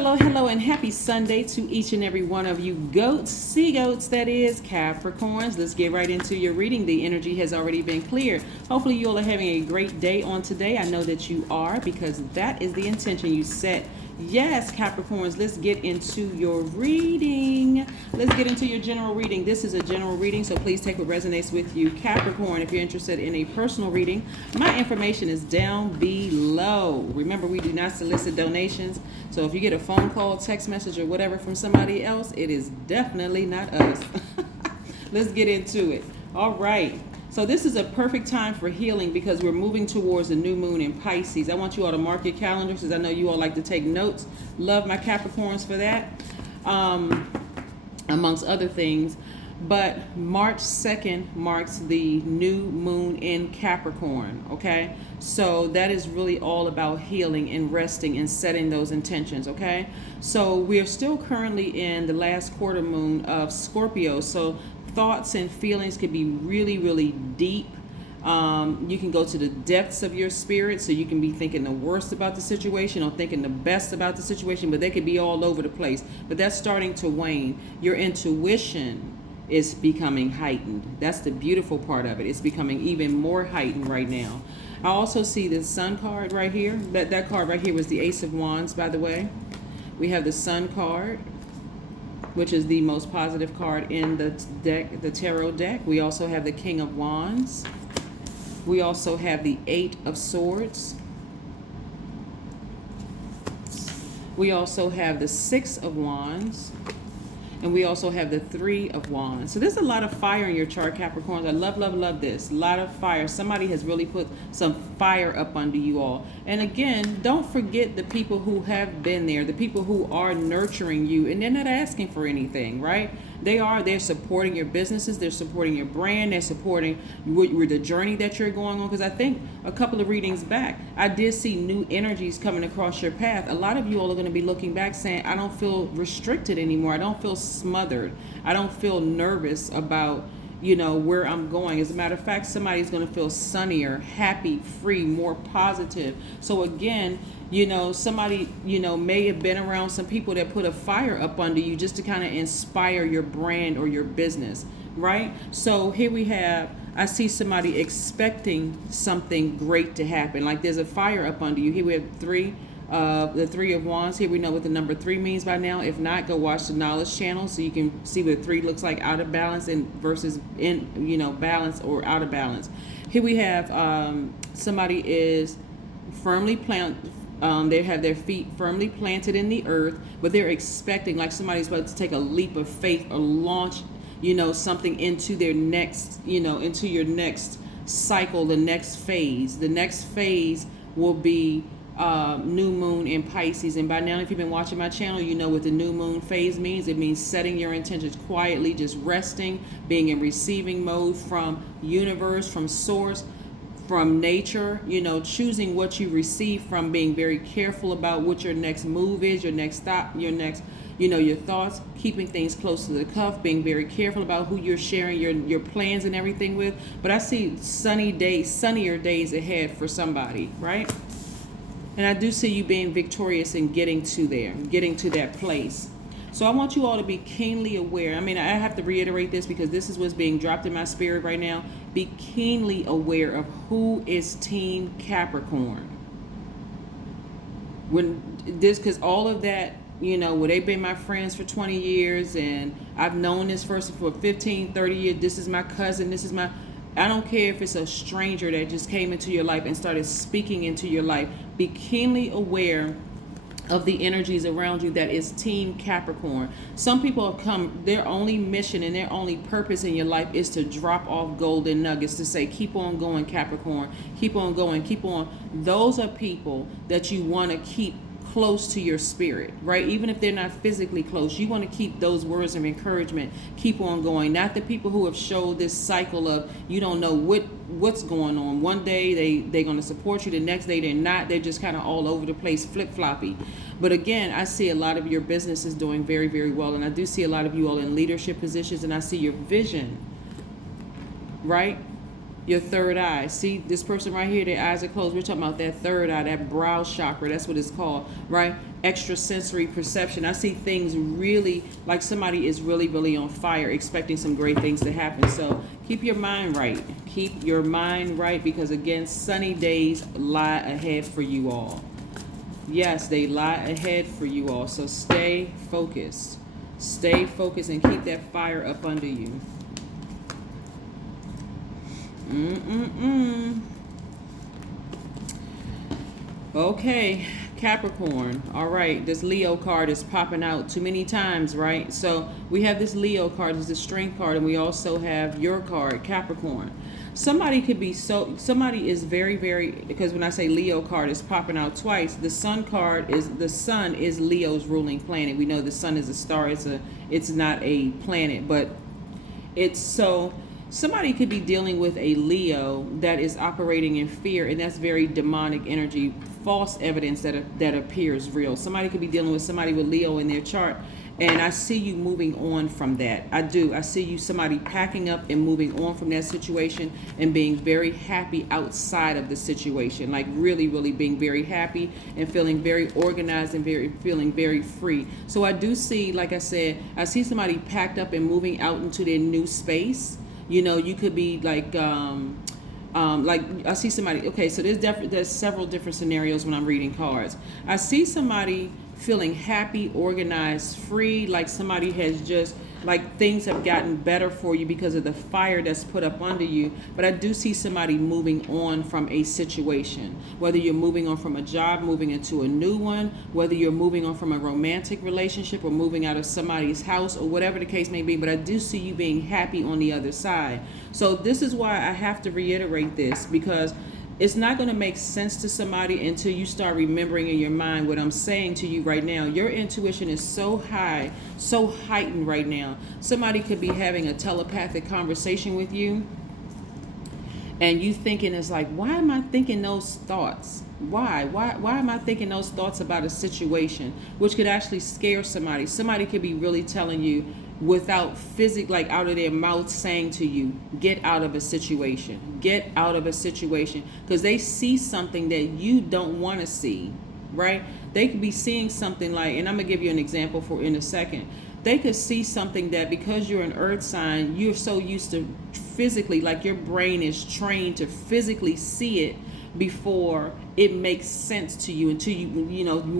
Hello, and happy Sunday to each and every one of you goats, sea goats, that is, Capricorns. Let's get right into your reading. The energy has already been cleared. Hopefully you all are having a great day on today. I know that you are, because that is the intention you set. Yes, Capricorns, let's get into your reading. Let's get into your general reading. This is a general reading, so please take what resonates with you. Capricorn, if you're interested in a personal reading, my information is down below. Remember, we do not solicit donations, so if you get a phone call, text message, or whatever from somebody else, it is definitely not us. Let's get into it. All right. So this is a perfect time for healing because we're moving towards the new moon in Pisces. I want you all to mark your calendars because I know you all like to take notes. Love my Capricorns for that, amongst other things. But March 2nd marks the new moon in Capricorn, okay? So that is really all about healing and resting and setting those intentions, okay? So we are still currently in the last quarter moon of Scorpio, so thoughts and feelings could be really, really deep. You can go to the depths of your spirit, so you can be thinking the worst about the situation or thinking the best about the situation, but they could be all over the place. But that's starting to wane. Your intuition is becoming heightened. That's the beautiful part of it. It's becoming even more heightened right now. I also see the Sun card right here. That card right here was the Ace of Wands, by the way. We have the Sun card, which is the most positive card in the deck, the tarot deck. We also have the King of Wands. We also have the Eight of Swords. We also have the Six of Wands. And we also have the Three of Wands. So there's a lot of fire in your chart, Capricorns. I love this. A lot of fire. Somebody has really put some fire up under you all. And again, don't forget the people who have been there, the people who are nurturing you, and they're not asking for anything, right? They're supporting your businesses, they're supporting your brand, they're supporting the journey that you're going on. Because I think a couple of readings back, I did see new energies coming across your path. A lot of you all are going to be looking back saying, I don't feel restricted anymore. I don't feel smothered. I don't feel nervous about, where I'm going. As a matter of fact, somebody's going to feel sunnier, happy, free, more positive. So again, somebody, may have been around some people that put a fire up under you just to kind of inspire your brand or your business, right? So here we have, I see somebody expecting something great to happen. Like there's a fire up under you. Here we have the Three of Wands. Here we know what the number 3 means by now. If not, go watch the Knowledge channel so you can see what 3 looks like out of balance and versus in, balance or out of balance. Here we have somebody is firmly planted. They have their feet firmly planted in the earth, but they're expecting, like somebody's about to take a leap of faith or launch, something into their next, into your next cycle, the next phase. The next phase will be new moon in Pisces. And by now, if you've been watching my channel, you know what the new moon phase means. It means setting your intentions quietly, just resting, being in receiving mode from universe, from source, from nature, choosing what you receive from, being very careful about what your next move is, your next stop, your next, your thoughts, keeping things close to the cuff, being very careful about who you're sharing your plans and everything with. But I see sunnier days ahead for somebody, right? And I do see you being victorious and getting to that place. So I want you all to be keenly aware. I mean, I have to reiterate this because this is what's being dropped in my spirit right now. Be keenly aware of who is Team Capricorn. Because all of that, well, they've been my friends for 20 years and I've known this person for 15, 30 years. This is my cousin. I don't care if it's a stranger that just came into your life and started speaking into your life. Be keenly aware of the energies around you that is Team Capricorn. Some people have come, their only mission and their only purpose in your life is to drop off golden nuggets, to say, keep on going, Capricorn, keep on going, keep on. Those are people that you want to keep close to your spirit, right? Even if they're not physically close, you want to keep those words of encouragement. Keep on going. Not the people who have showed this cycle of you don't know what's going on. One day they're going to support you, the next day they're not. They're just kind of all over the place, flip-floppy. But again, I see a lot of your businesses doing very, very well, and I do see a lot of you all in leadership positions, and I see your vision, right? Your third eye. See this person right here, their eyes are closed. We're talking about that third eye, that brow chakra. That's what it's called, right? extrasensory perception. I see things really like somebody is really, really on fire, expecting some great things to happen. So keep your mind right. Keep your mind right, because again, sunny days lie ahead for you all. Yes, they lie ahead for you all. So stay focused. Stay focused and keep that fire up under you. Okay, Capricorn. All right, this Leo card is popping out too many times, right? So we have this Leo card, this is the Strength card, and we also have your card, Capricorn. Somebody could be somebody is very, very, because when I say Leo card is popping out twice, the Sun card is, the Sun is Leo's ruling planet. We know the Sun is a star, it's not a planet, but it's so. Somebody could be dealing with a Leo that is operating in fear, and that's very demonic energy, false evidence that appears real. Somebody could be dealing with somebody with Leo in their chart, and I see you moving on from that. I do. I see you, somebody packing up and moving on from that situation and being very happy outside of the situation, like really, really being very happy and feeling very organized and feeling very free. So I do see, like I said, I see somebody packed up and moving out into their new space. You know, you could be like I see somebody, okay, so there's several different scenarios when I'm reading cards. I see somebody feeling happy, organized, free, like somebody has just, like things have gotten better for you because of the fire that's put up under you. But I do see somebody moving on from a situation, whether you're moving on from a job, moving into a new one, whether you're moving on from a romantic relationship or moving out of somebody's house or whatever the case may be. But I do see you being happy on the other side. So this is why I have to reiterate this, because it's not going to make sense to somebody until you start remembering in your mind what I'm saying to you right now. Your intuition is so high, so heightened right now. Somebody could be having a telepathic conversation with you, and you thinking, it's like, why am I thinking those thoughts? Why am I thinking those thoughts about a situation, which could actually scare somebody. Somebody could be really telling you, without like out of their mouth, saying to you, get out of a situation, get out of a situation, because they see something that you don't want to see, right? They could be seeing something like, and I'm gonna give you an example for in a second. They could see something that, because you're an earth sign, you're so used to physically, like your brain is trained to physically see it before it makes sense to you, until you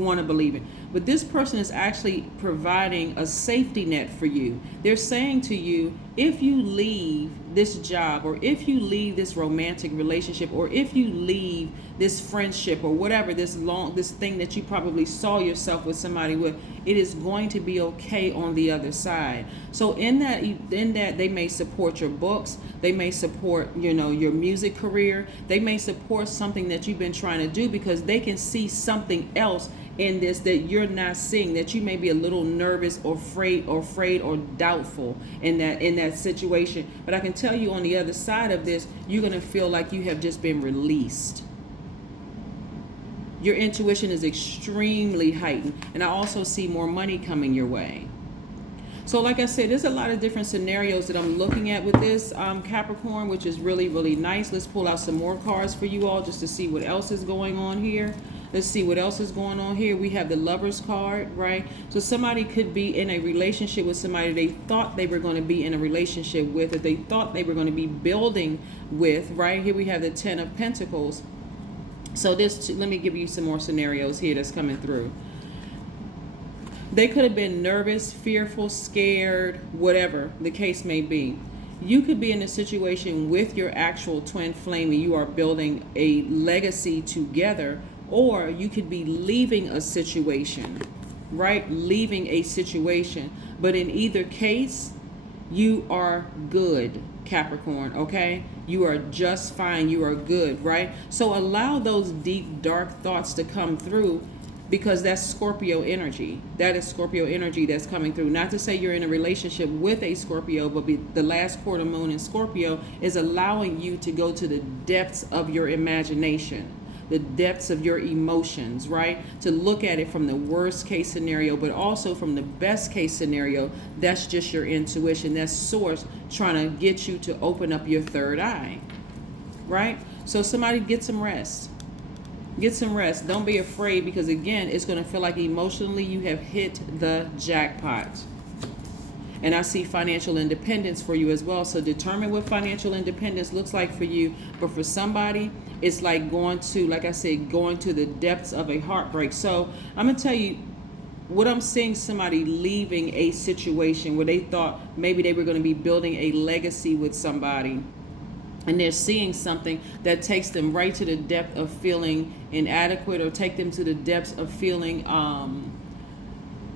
want to believe it. But this person is actually providing a safety net for you. They're saying to you, if you leave this job, or if you leave this romantic relationship, or if you leave this friendship, or whatever, this thing that you probably saw yourself with somebody with, it is going to be okay on the other side. So in that they may support your books, they may support your music career, they may support something that you've been trying to do, because they can see something else in this that you're not seeing, that you may be a little nervous or afraid or doubtful in that situation. But I can tell you, on the other side of this, you're going to feel like you have just been released. Your intuition is extremely heightened, and I also see more money coming your way. So like I said, there's a lot of different scenarios that I'm looking at with this Capricorn, which is really, really nice. Let's pull out some more cards for you all just to see what else is going on here. Let's see what else is going on here. We have the Lovers card, right? So somebody could be in a relationship with somebody they thought they were going to be in a relationship with, or they thought they were going to be building with, right? Here we have the Ten of Pentacles. So let me give you some more scenarios here that's coming through. They could have been nervous, fearful, scared, whatever the case may be. You could be in a situation with your actual twin flame and you are building a legacy together, or you could be leaving a situation, right? Leaving a situation. But in either case, you are good, Capricorn, okay? You are just fine. You are good, right? So allow those deep, dark thoughts to come through, because that's Scorpio energy. That is Scorpio energy that's coming through. Not to say you're in a relationship with a Scorpio, but the last quarter moon in Scorpio is allowing you to go to the depths of your imagination, the depths of your emotions, right? To look at it from the worst case scenario, but also from the best case scenario. That's just your intuition. That's source trying to get you to open up your third eye, right? So somebody get some rest. Get some rest. Don't be afraid, because again, it's going to feel like emotionally you have hit the jackpot. And I see financial independence for you as well. So determine what financial independence looks like for you. But for somebody, it's like going to, like I said, going to the depths of a heartbreak. So I'm going to tell you what I'm seeing: somebody leaving a situation where they thought maybe they were going to be building a legacy with somebody. And they're seeing something that takes them right to the depth of feeling inadequate, or take them to the depths of feeling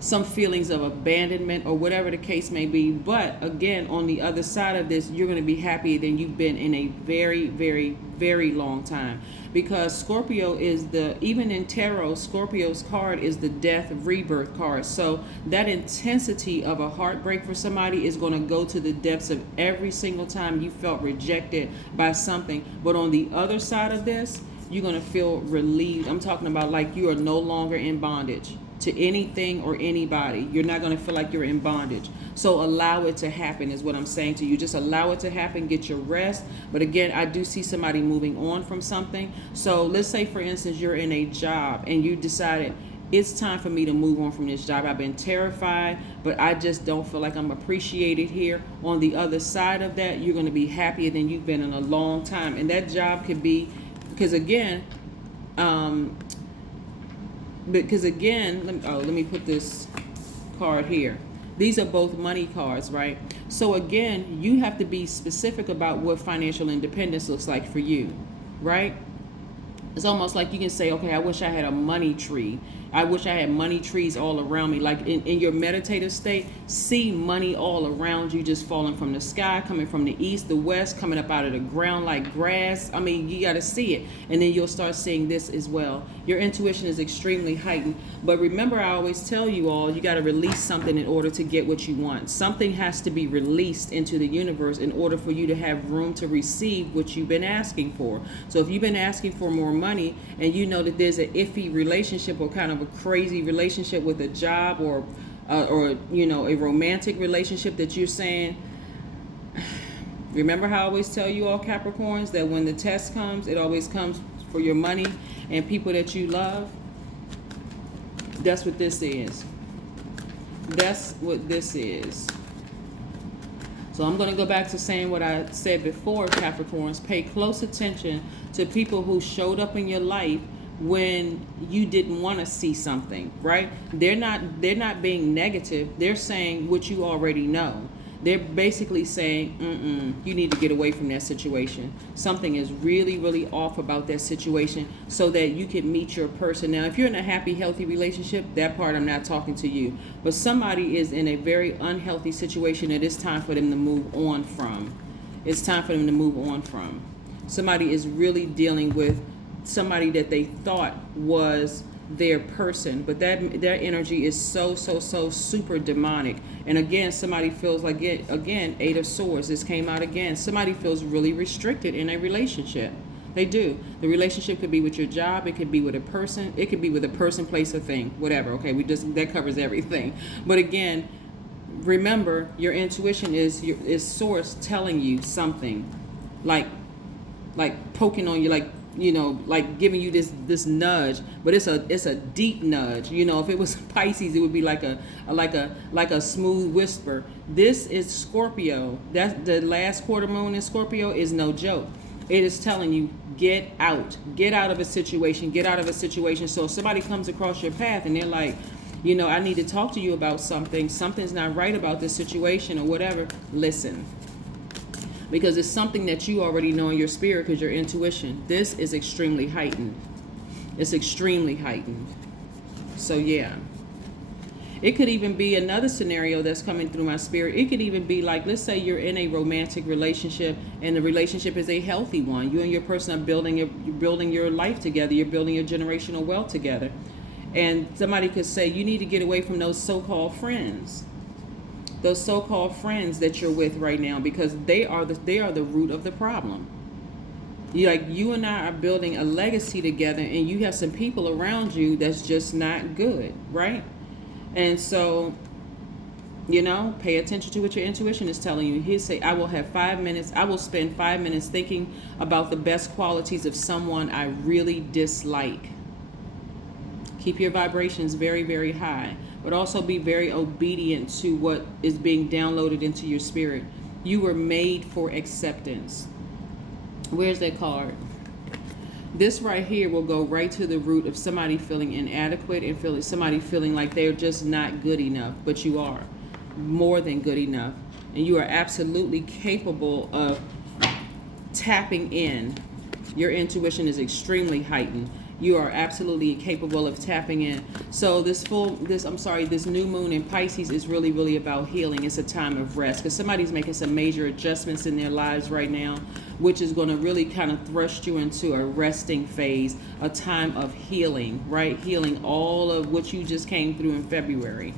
some feelings of abandonment, or whatever the case may be. But again, on the other side of this, you're going to be happier than you've been in a very, very, very long time. Because Scorpio is even in tarot, Scorpio's card is the death rebirth card. So that intensity of a heartbreak for somebody is going to go to the depths of every single time you felt rejected by something. But on the other side of this, you're going to feel relieved. I'm talking about like you are no longer in bondage to anything or anybody. You're not going to feel like you're in bondage. So allow it to happen is what I'm saying to you. Just allow it to happen. Get your rest. But again, I do see somebody moving on from something. So let's say, for instance, you're in a job and you decided, it's time for me to move on from this job. I've been terrified, but I just don't feel like I'm appreciated here. On the other side of that, you're going to be happier than you've been in a long time. And that job could be, because again, let me put this card here. These are both money cards, right? So again, you have to be specific about what financial independence looks like for you, right? It's almost like you can say, okay, I wish I had a money tree. I wish I had money trees all around me. Like in your meditative state, see money all around you, just falling from the sky, coming from the east, the west, coming up out of the ground like grass. I mean, you got to see it. And then you'll start seeing this as well. Your intuition is extremely heightened. But remember, I always tell you all, you got to release something in order to get what you want. Something has to be released into the universe in order for you to have room to receive what you've been asking for. So if you've been asking for more money, and you know that there's an iffy relationship, or kind of a crazy relationship with a job, or you know, a romantic relationship that you're saying, remember how I always tell you all, Capricorns, that when the test comes, it always comes for your money and people that you love. That's what this is. That's what this is. So I'm going to go back to saying what I said before, Capricorns. Pay close attention to people who showed up in your life when you didn't want to see something, right? They're not being negative. They're saying what you already know. They're basically saying, you need to get away from that situation. Something is really, really off about that situation, so that you can meet your person. Now, if you're in a happy, healthy relationship, that part I'm not talking to you. But somebody is in a very unhealthy situation that it's time for them to move on from. It's time for them to move on from. Somebody is really dealing with somebody that they thought was their person, but that energy is so super demonic. And again, somebody feels like it again. 8 of Swords, this came out again. Somebody feels really restricted in a relationship. They do. The relationship could be with your job, it could be with a person, it could be with a person, place, or thing, whatever. Okay, that covers everything. But again, remember, your intuition is source telling you something, like poking on you, like, you know, like giving you this nudge, but it's a deep nudge. You know, if it was Pisces, it would be like a smooth whisper. This is Scorpio. That's the last quarter moon in Scorpio is no joke. It is telling you, get out of a situation. So if somebody comes across your path and they're like, you know, I need to talk to you about something's not right about this situation or whatever, listen. Because it's something that you already know in your spirit, because your intuition. This is extremely heightened. It's extremely heightened. So yeah. It could even be another scenario that's coming through my spirit. It could even be like, let's say you're in a romantic relationship and the relationship is a healthy one. You and your person are building your life together. You're building your generational wealth together. And somebody could say, you need to get away from those so-called friends. Those so-called friends that you're with right now, because they are the root of the problem. You and I are building a legacy together, and you have some people around you that's just not good, right? And so You know, pay attention to what your intuition is telling you. He'll say, I will have 5 minutes. I will spend 5 minutes thinking about the best qualities of someone I really dislike. Keep your vibrations very, very high, but also be very obedient to what is being downloaded into your spirit. You were made for acceptance. Where's that card? This right here will go right to the root of somebody feeling inadequate and somebody feeling like they're just not good enough, but you are more than good enough. And you are absolutely capable of tapping in. Your intuition is extremely heightened. You are absolutely capable of tapping in. So this new moon in Pisces is really, really about healing. It's a time of rest because somebody's making some major adjustments in their lives right now, which is going to really kind of thrust you into a resting phase, a time of healing, right? Healing all of what you just came through in February.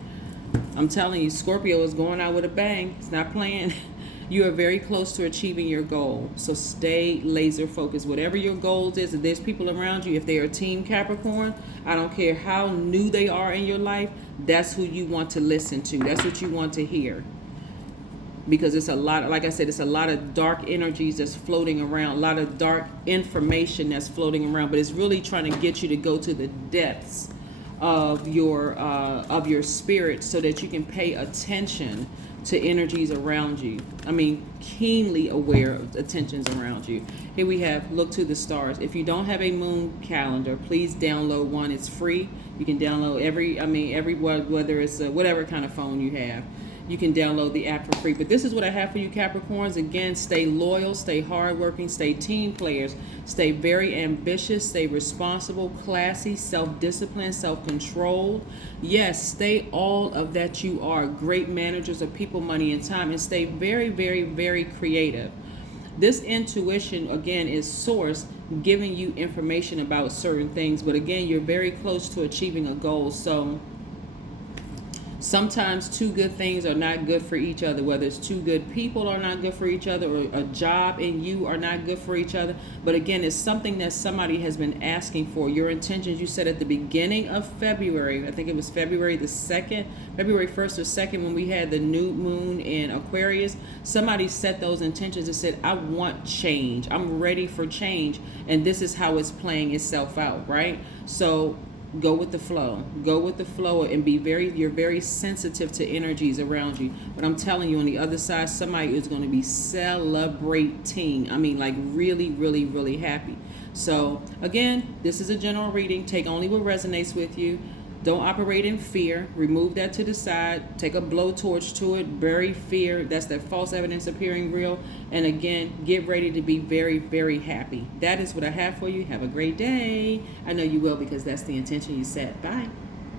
I'm telling you, Scorpio is going out with a bang. It's not playing. You are very close to achieving your goal. So stay laser focused. Whatever your goals is, if there's people around you, if they are Team Capricorn, I don't care how new they are in your life, that's who you want to listen to. That's what you want to hear. Because it's a lot, like I said, it's a lot of dark energies that's floating around, a lot of dark information that's floating around, but it's really trying to get you to go to the depths of your spirit so that you can pay attention to energies around you. I mean, keenly aware of attentions around you. Here we have look to the stars. If you don't have a moon calendar, please download one. It's free. You can download whether it's whatever kind of phone you have. You can download the app for free. But this is what I have for you, Capricorns. Again, stay loyal, stay hardworking, stay team players, stay very ambitious, stay responsible, classy, self-disciplined, self-controlled. Yes, stay all of that you are. Great managers of people, money, and time, and stay very, very, very creative. This intuition, again, is source giving you information about certain things. But again, you're very close to achieving a goal. So sometimes two good things are not good for each other, whether it's two good people are not good for each other or a job and you are not good for each other. But again, it's something that somebody has been asking for. Your intentions, you said at the beginning of February, I think it was February 1st or 2nd, when we had the new moon in Aquarius, somebody set those intentions and said, I want change. I'm ready for change. And this is how it's playing itself out, right? So go with the flow. Go with the flow and you're very sensitive to energies around you. But I'm telling you, on the other side, somebody is going to be celebrating. I mean, like really, really, really happy. So again, this is a general reading. Take only what resonates with you. Don't operate in fear. Remove that to the side. Take a blowtorch to it. Bury fear. That's that false evidence appearing real. And again, get ready to be very, very happy. That is what I have for you. Have a great day. I know you will because that's the intention you set. Bye.